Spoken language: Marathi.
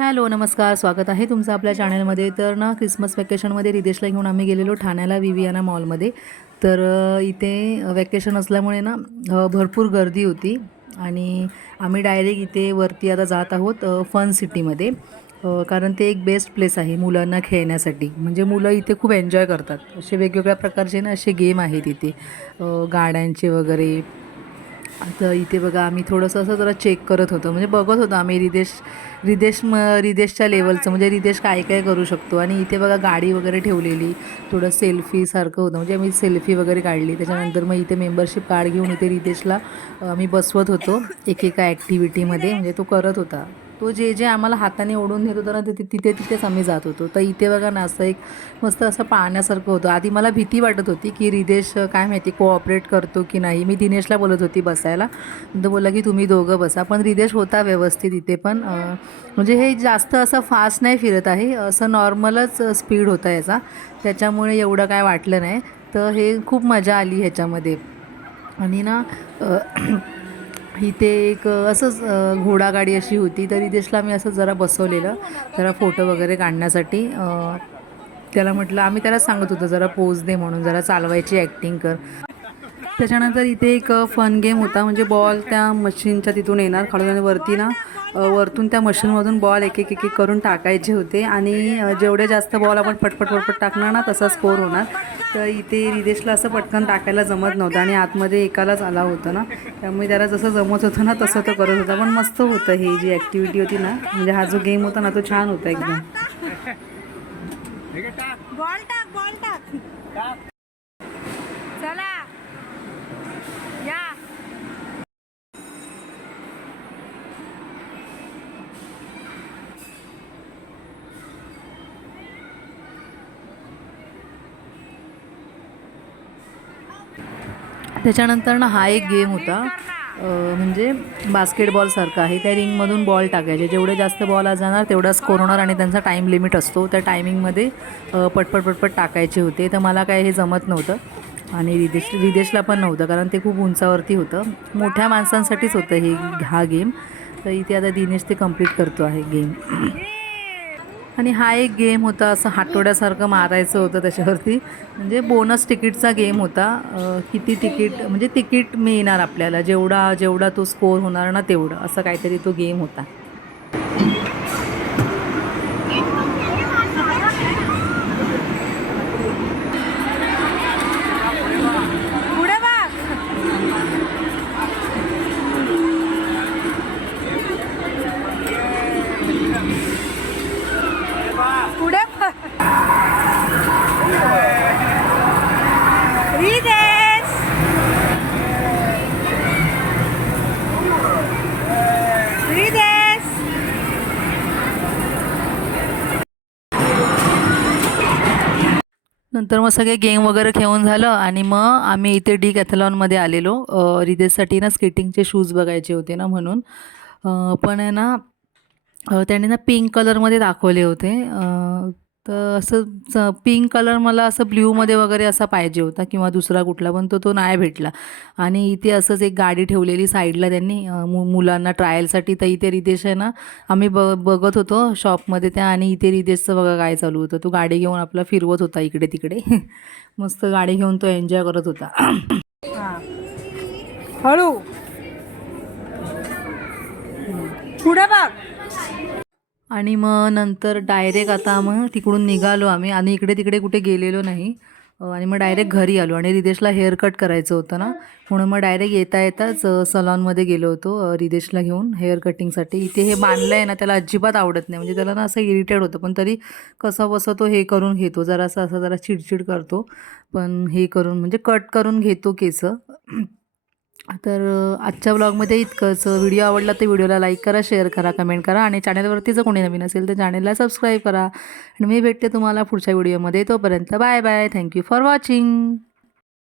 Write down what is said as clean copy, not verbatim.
हॅलो, नमस्कार. स्वागत आहे तुमचं आपल्या चॅनलमध्ये. तर ना ख्रिसमस वॅकेशनमध्ये रिदेशला घेऊन आम्ही गेलेलो ठाण्याला विवियाना मॉलमध्ये. तर इथे वॅकेशन असल्यामुळे ना भरपूर गर्दी होती आणि आम्ही डायरेक्ट इथे वरती आता जात आहोत फन सिटीमध्ये. कारण ते एक बेस्ट प्लेस आहे मुलांना खेळण्यासाठी. म्हणजे मुलं इथे खूप एन्जॉय करतात. असे वेगवेगळ्या प्रकारचे ना असे गेम आहेत इथे, गाड्यांचे वगैरे. तर इथे बघा आम्ही थोडंसं असं जरा चेक करत होतो, म्हणजे बघत होतो आम्ही रिदेशच्या लेवलचं, म्हणजे रिदेश काय काय करू शकतो. आणि इथे बघा गाडी वगैरे ठेवलेली, थोडं सेल्फीसारखं होतं, म्हणजे आम्ही सेल्फी वगैरे काढली. त्याच्यानंतर मग इथे मेंबरशिप कार्ड घेऊन इथे रिदेशला आम्ही बसवत होतो एकेका ॲक्टिव्हिटीमध्ये. म्हणजे तो करत होता. तो जे जे आम्हाला हाताने ओढून नेत होता ना तिथेच आम्ही जात होतो. तर इथे बघा ना असं एक मस्त असं पाहण्यासारखं होतं. आधी मला भीती वाटत होती की रिदेश काय माहिती कोऑपरेट करतो की नाही. मी दिनेशला बोलत होती बसायला, तो बोलला की तुम्ही दोघं बसा. पण रिदेश होता व्यवस्थित इथे पण. म्हणजे हे जास्त असं फास्ट नाही फिरत आहे, असं नॉर्मलच स्पीड होता याचा, त्याच्यामुळे एवढं काय वाटलं नाही. तर हे खूप मजा आली ह्याच्यामध्ये. आणि ना इथे एक असंच घोडागाडी अशी होती. तर रिदेशला मी असं जरा बसवलेलं, जरा फोटो वगैरे काढण्यासाठी. त्याला म्हटलं, आम्ही त्याला सांगत होतो जरा पोज दे म्हणून, जरा चालवायची ॲक्टिंग कर. त्याच्यानंतर इथे एक फन गेम होता. म्हणजे बॉल त्या मशीनच्या तिथून येणार खालून आणि वरती ना वरतून त्या मशीनमधून बॉल एक एक एक एक करून टाकायचे होते. आणि जेवढे जास्त बॉल आपण पटपट टाकणार ना तसा स्कोर होणार. तर इथे रिदेशला असं पटकन टाकायला जमत नव्हतं आणि आतमध्ये एकालाच आला होता ना, त्यामुळे त्याला जसं जमत होतं ना तसं तो करत होता. पण मस्त होतं हे जी ॲक्टिव्हिटी होती ना, म्हणजे हा जो गेम होता ना तो छान होता एकदम. बॉल टाक चला या. त्याच्यानंतर ना हा एक गेम होता, म्हणजे बास्केटबॉलसारखा आहे. त्या रिंगमधून बॉल टाकायचे, जेवढे जास्त बॉल जाणार तेवढा स्कोर होणार. आणि त्यांचा टाईम लिमिट असतो, त्या टायमिंगमध्ये पटपट टाकायचे होते. तर मला काय हे जमत नव्हतं आणि रिदेशला पण नव्हतं, कारण ते खूप उंचावरती होतं. मोठ्या माणसांसाठीच होतं हा गेम. तर इथे आता दिनेश ते कंप्लीट करतो आहे गेम. आणि हा एक गेम होता, असं हातोड्यासारखं मारायचं होतं त्याच्यावरती. म्हणजे बोनस तिकीटचा गेम होता. किती तिकीट, म्हणजे तिकीट मिळणार आपल्याला, जेवढा जेवढा तो स्कोर होणार ना तेवढं, असं काहीतरी तो गेम होता. पुढे बघ. पुढे बघ. रिदेश रिदेश नंतर मग सगळे गेम वगैरे खेळून झालं आणि मग आम्ही इथे डिकॅथलॉनमध्ये आलेलो. रिदेशसाठी ना स्केटिंगचे शूज बघायचे होते ना म्हणून. पण आहे ना त्याने ना पिंक कलरमध्ये दाखवले होते. तर असं पिंक कलर मला असं ब्ल्यूमध्ये वगैरे असा पाहिजे होता किंवा दुसरा कुठला, पण तो नाही भेटला. आणि इथे असंच एक गाडी ठेवलेली साईडला त्यांनी मुलांना ट्रायलसाठी. तर इथे रिदेश आहे ना, आम्ही बघत होतो शॉपमध्ये त्या, आणि इथे रिदेशचं बघा काय चालू होतं. तो गाडी घेऊन आपला फिरवत होता इकडे तिकडे. मस्त गाडी घेऊन तो एन्जॉय करत होता. हळू पुढे बघ. आणि मग नंतर डायरेक्ट आता मग तिकडून निघालो आम्ही, आणि इकडे तिकडे कुठे गेलेलो नाही. आणि मग डायरेक्ट घरी आलो. आणि रिदेशला हेअर कट करायचं होतं ना, म्हणून मग डायरेक्ट येताच सलॉनमध्ये गेलो होतो रिदेशला घेऊन हेअर कटिंगसाठी. इथे हे बांधलं आहे ना, त्याला अजिबात आवडत नाही. म्हणजे त्याला ना असं इरिटेट होतं, पण तरी कसं बसं तो हे करून घेतो, जरासं असं जरा चिडचिड करतो. पण हे करून म्हणजे कट करून घेतो केस. तर आजच्या ब्लॉगमध्ये इतकंच. व्हिडिओ आवडला तर व्हिडिओला लाईक करा, शेअर करा, कमेंट करा. आणि चॅनलवरती जर कोणी नवीन असेल तर चॅनलला सबस्क्राईब करा. आणि मी भेटते तुम्हाला पुढच्या व्हिडिओमध्ये. तोपर्यंत bye bye. Thank you for watching.